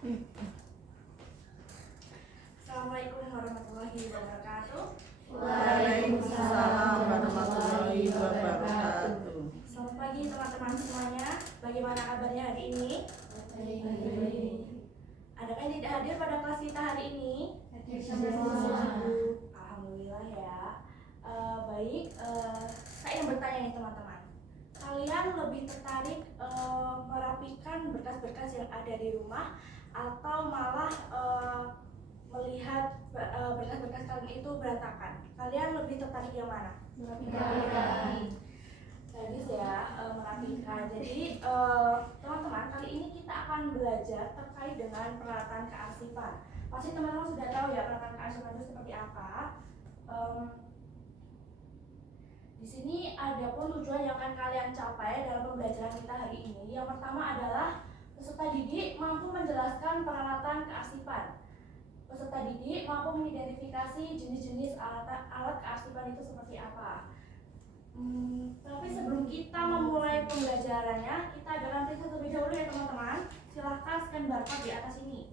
Assalamualaikum warahmatullahi wabarakatuh. Waalaikumsalam warahmatullahi wabarakatuh. Selamat pagi teman-teman semuanya. Bagaimana kabarnya hari ini? Adakah yang tidak hadir pada kelas kita hari ini? Alhamdulillah ya. Baik, saya yang bertanya nih teman-teman. Kalian lebih tertarik merapikan berkas-berkas yang ada di rumah atau malah melihat berkas-berkas kalian itu berantakan? Kalian lebih tertarik yang mana? Merapikan. Bagus ya, merapikan. Jadi teman-teman, kali ini kita akan belajar terkait dengan peralatan kearsipan. Pasti teman-teman sudah tahu ya peralatan kearsipan itu seperti apa. Di sini ada pun tujuan yang akan kalian capai dalam pembelajaran kita hari ini. Yang pertama adalah peserta didik mampu menjelaskan peralatan kearsipan. Peserta didik mampu mengidentifikasi jenis-jenis alat kearsipan itu seperti apa. Tapi sebelum kita memulai pembelajarannya, kita adakan periksa terlebih dahulu ya teman-teman. Silahkan scan barcode di atas ini.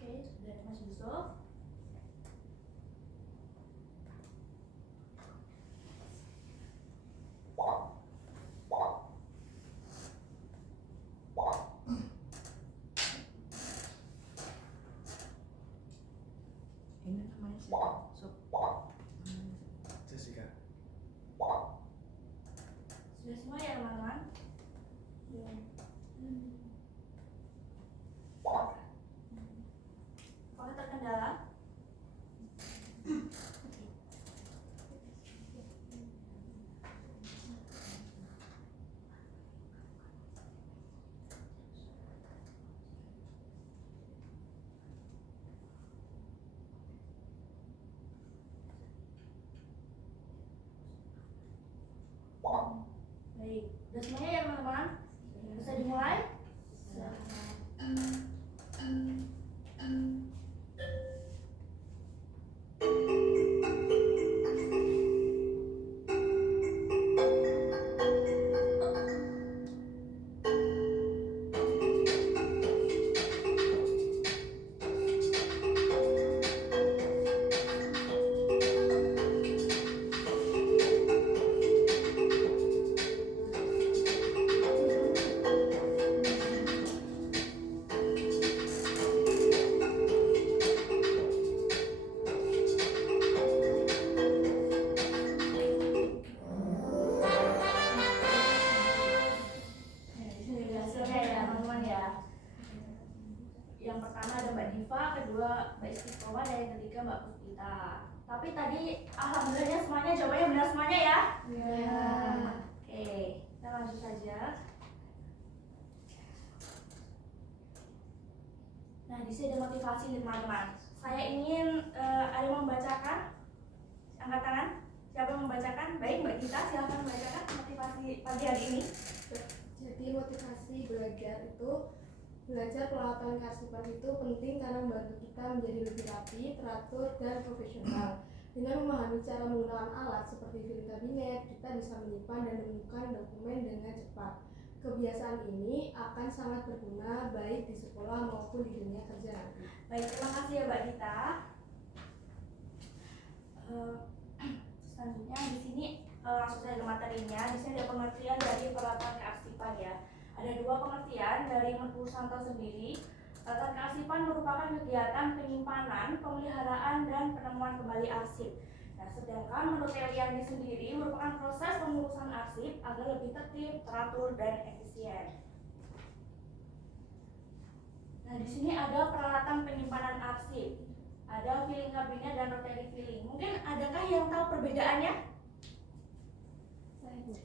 Oke, sudah ada Mas Yusuf. Ini namanya siapa? Jessica. Sudah semua ya teman-teman? Apakah terkendala? Baik, sudah semuanya ya teman-teman? Bisa dimulai? Hasilnya ya teman-teman ya. Yang pertama ada Mbak Diva, kedua Mbak Istiqomah, dan yang ketiga Mbak Puspita. Tapi tadi alhamdulillahnya semuanya jawabannya benar semuanya ya. Oke, kita lanjut saja. Nah, di sini ada motivasi nih teman-teman. Saya ingin ada yang membacakan. Angkat tangan. Siapa yang membacakan? Baik, Mbak Dita, silakan membacakan motivasi pagi hari ini. Jadi motivasi belajar peralatan kearsipan itu penting karena membantu kita menjadi lebih rapi, teratur, dan profesional. Dengan memahami cara menggunakan alat seperti film kabinet, kita bisa menyimpan dan menemukan dokumen dengan cepat. Kebiasaan ini akan sangat berguna baik di sekolah maupun di dunia kerja nanti. Baik, terima kasih ya Mbak Dita. Selanjutnya di sini langsung saja ke materinya. Di sini ada pengertian dari peralatan kearsipan ya. Ada dua pengertian dari Menurut Santo sendiri. Peralatan kearsipan merupakan kegiatan penyimpanan, pemeliharaan, dan penemuan kembali arsip. Nah, sedangkan menurut Eliandi sendiri merupakan proses pengurusan arsip agar lebih tertib, teratur, dan efisien. Nah, di sini ada peralatan penyimpanan arsip. Ada filing kabinet dan rotary filing. Mungkin adakah yang tahu perbedaannya?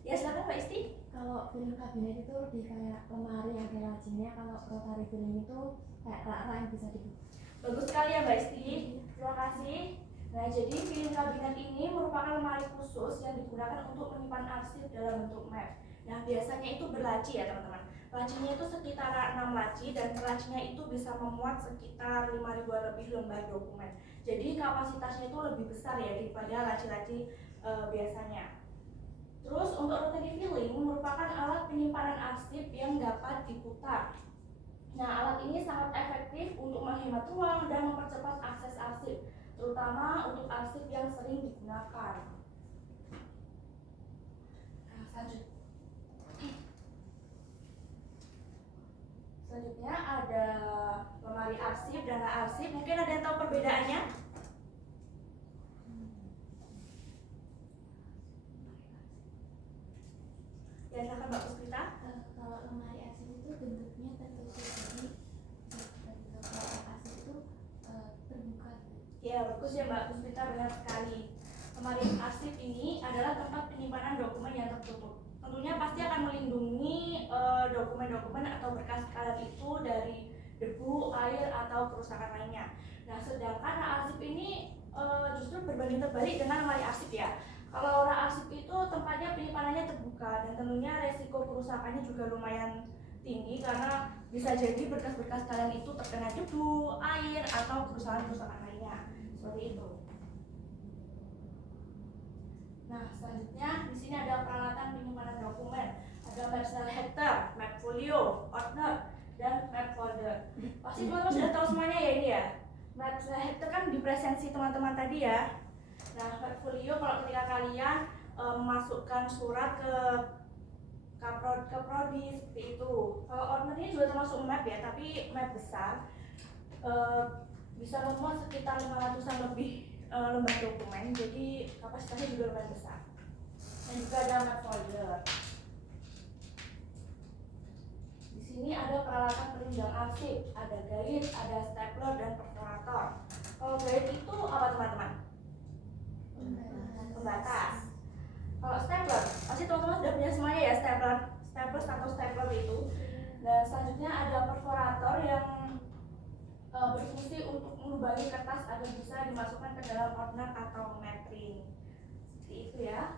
Ya, silakan Mbak Isti. Kalau film kabinet itu lebih kayak lemari yang ada lacinya, kalau rotary film itu kayak rak-rak yang bisa dibuka. Bagus sekali ya Mbak Isti. Terima kasih. Nah, jadi filing kabinet ini merupakan lemari khusus yang digunakan untuk menyimpan arsip dalam bentuk map. Nah, biasanya itu berlaci ya teman-teman. Lacinya itu sekitar 6 laci dan lacinya itu bisa memuat sekitar 5.000 lebih lembar dokumen. Jadi kapasitasnya itu lebih besar ya daripada laci-laci biasanya. Terus untuk rotary filling merupakan alat penyimpanan arsip yang dapat diputar. Nah, alat ini sangat efektif untuk menghemat ruang dan mempercepat akses arsip, terutama untuk arsip yang sering digunakan. Nah, selanjutnya ada lemari arsip, dana arsip. Mungkin ada yang tahu perbedaannya? Ya, silakan Mbak Puspita. Kalau lemari arsip itu bentuknya tertutup, jadi bentuk lemari arsip itu terbuka. Ya, bagus ya Mbak Puspita, benar sekali. Lemari arsip ini adalah tempat penyimpanan dokumen yang tertutup. Tentunya pasti akan melindungi dokumen-dokumen atau berkas kalian itu dari debu, air, atau kerusakan lainnya. Nah, sedangkan arsip ini justru berbanding terbalik dengan lemari arsip ya. Kalau arsip itu tempatnya penyimpanannya terbuka dan tentunya resiko kerusakannya juga lumayan tinggi karena bisa jadi berkas-berkas kalian itu terkena debu, air, atau kerusakan-kerusakan lainnya. Seperti itu. Nah, selanjutnya di sini ada peralatan penyimpanan dokumen. Ada map cell header, map folio, ordner, dan map folder. Pasti teman-teman sudah tahu semuanya ya ini ya. Map cell header kan di presensi teman-teman tadi ya. Nah, map folio kalau ketika kalian memasukkan surat ke prodi seperti itu. Kalau ordner ini juga termasuk map ya, tapi map besar. Bisa memuat sekitar 500-an lebih lembar dokumen, jadi kapasitasnya juga lumayan besar. Dan juga ada map folder. Di sini ada peralatan penunjang arsip, ada guide, ada stapler, dan perforator. Kalau guide itu apa teman-teman? Pembatas. Kalau stapler, pasti teman-teman sudah punya semuanya ya stapler atau stapler itu. Dan selanjutnya ada perforator yang berfungsi untuk melubangi kertas agar bisa dimasukkan ke dalam ordner atau metering. Seperti itu ya.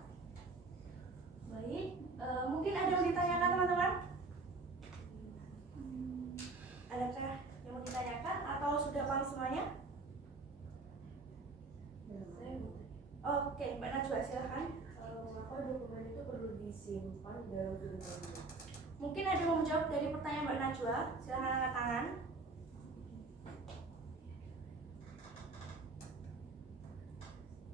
Baik, mungkin ada yang ditanyakan teman-teman? Adakah yang mau ditanyakan atau sudah paham semuanya? Oke, Mbak Najwa silahkan. Mengapa dokumen itu perlu disimpan dalam film kabinet? Mungkin ada yang mau menjawab dari pertanyaan Mbak Najwa, silahkan angkat tangan.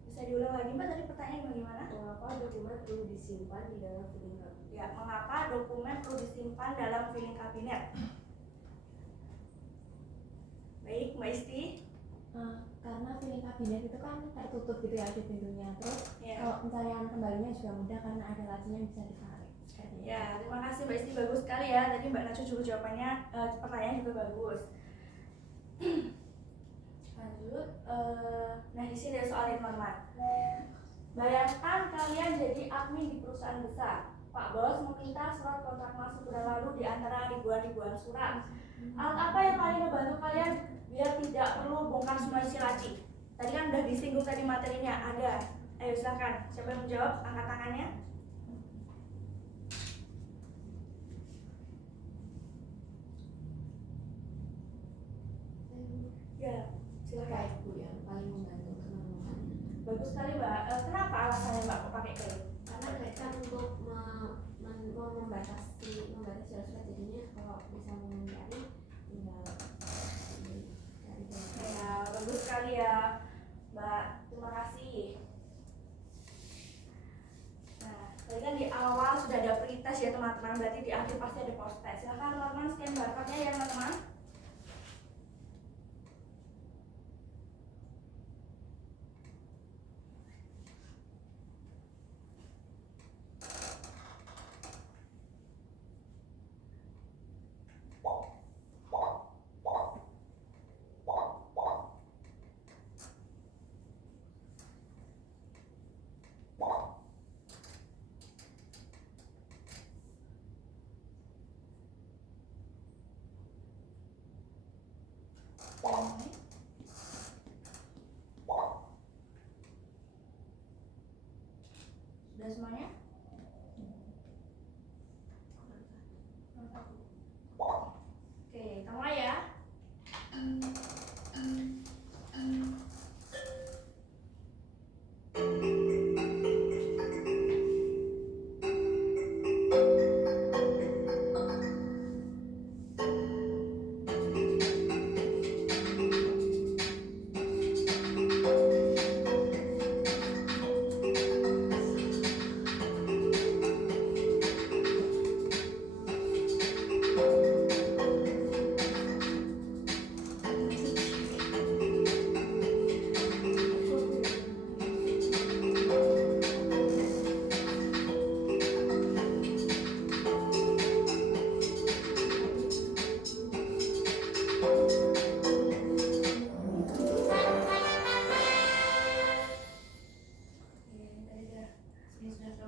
Bisa diulang lagi Mbak, tadi pertanyaan bagaimana? Mengapa dokumen perlu disimpan di dalam film kabinet? Ya, mengapa dokumen perlu disimpan dalam filing kabinet? Baik, Mbak Isti. Karena filing kabinet itu kan tertutup gitu ya di pintunya. Terus kalau pencarian kembalinya juga mudah karena ada lacinya yang bisa ditarik. Ya, terima kasih Mbak Isti, bagus sekali ya. Tadi Mbak Najwa juga jawabannya, pertanyaan juga bagus. Lanjut, nah di sini ada soalnya teman-teman. Bayangkan kalian jadi admin di perusahaan besar. Pak Bos meminta surat kontrak masuk bulan lalu di antara ribuan surat. Alat apa yang paling membantu kalian biar tidak perlu bongkar semua isi laci? Tadi kan udah disinggung tadi materinya ada. Ayo silakan, siapa yang menjawab? Angkat tangannya. Ya, silakan. Bu yang paling membantu teman-teman. Bagus sekali Mbak. Kenapa alasannya Mbak kok pakai kayu? Karena mereka untuk membatasi surat-surat, jadinya kalau bisa menghindari tinggal dari Ya, bagus sekali ya Mbak. Terima kasih. Nah, tadi kan di awal sudah ada pretest ya teman-teman. Berarti di akhir pasti ada post test. Silakan teman-teman scan barcode-nya ya teman-teman. Sudah semuanya?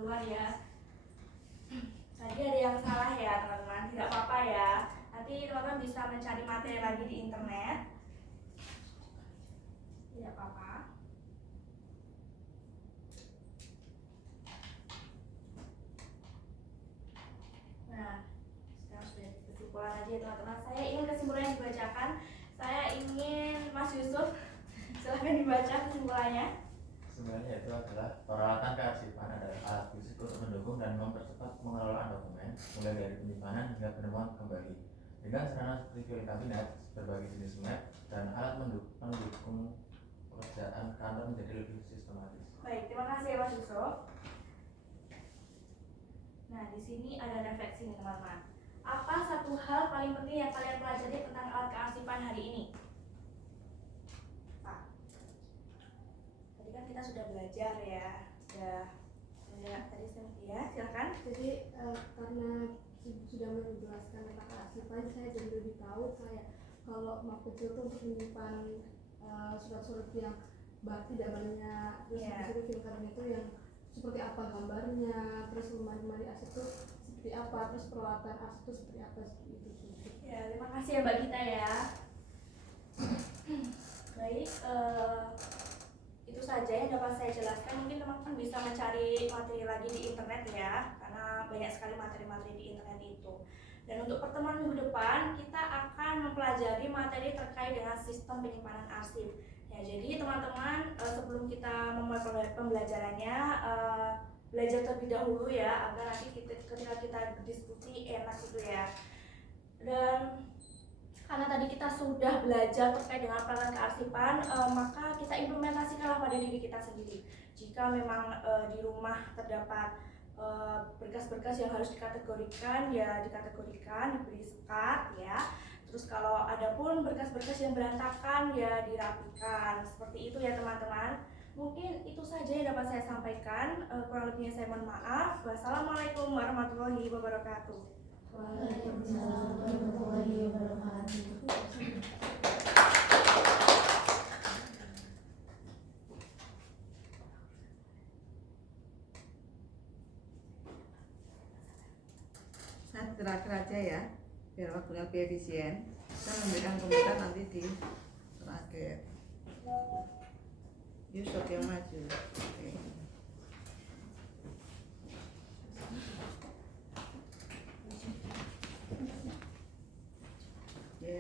duluan ya. Tadi ada yang salah ya teman-teman, tidak apa-apa ya. Nanti teman-teman bisa mencari materi lagi di internet. Tidak apa-apa. Nah, sekarang sudah kesimpulan aja ya teman-teman. Saya ingin kesimpulan yang dibacakan. Saya ingin Mas Yusuf, silahkan dibaca kesimpulannya. Sebenarnya itu adalah peralatan kearsipan adalah alat fisik untuk mendukung dan mempercepat pengelolaan dokumen, mulai dari penyimpanan hingga penemuan kembali. Dengan sarana seperti file kabinet, berbagai jenis map, dan alat mendukung pekerjaan kantor menjadi lebih sistematis. Baik, terima kasih ya Mas Yusuf. Nah, di sini ada refleksi nih teman-teman. Apa satu hal paling penting yang kalian pelajari tentang alat kearsipan hari ini? Pak, tadi kan kita sudah belajar ya, tadi ya, silakan. Jadi karena sudah menjelaskan tentang kearsipan, saya jadi lebih tahu kayak kalau map kecil itu untuk menyimpan surat-surat yang tidak banyak, terus Yeah. habis itu film kabinet itu yang seperti apa gambarnya, terus lemari-lemari arsip itu seperti apa, terus peralatan arsip itu seperti apa, seperti itu sih. Ya, terima kasih ya Mbak Gita ya. Baik, itu saja yang dapat saya jelaskan. Mungkin teman-teman bisa mencari materi lagi di internet ya, karena banyak sekali materi-materi di internet itu. Dan untuk pertemuan minggu depan, kita akan mempelajari materi terkait dengan sistem penyimpanan arsip. Ya, jadi teman-teman sebelum kita memulai pembelajarannya, belajar terlebih dahulu ya, agar nanti ketika kita berdiskusi enak gitu ya. Dan karena tadi kita sudah belajar terkait dengan peralatan kearsipan, maka kita implementasikanlah pada diri kita sendiri. Jika memang di rumah terdapat berkas-berkas yang harus dikategorikan, ya dikategorikan, diberi sekat ya. Terus kalau ada pun berkas-berkas yang berantakan, ya dirapikan. Seperti itu ya teman-teman. Mungkin itu saja yang dapat saya sampaikan. Kurang lebihnya saya mohon maaf. Wassalamualaikum warahmatullahi wabarakatuh. Waalaikumsalam warahmatullahi wabarakatuh. Saya terakhir aja ya, biar waktunya lebih efisien. Saya memberikan komentar nanti di terakhir. Yusuf yang maju. Oke.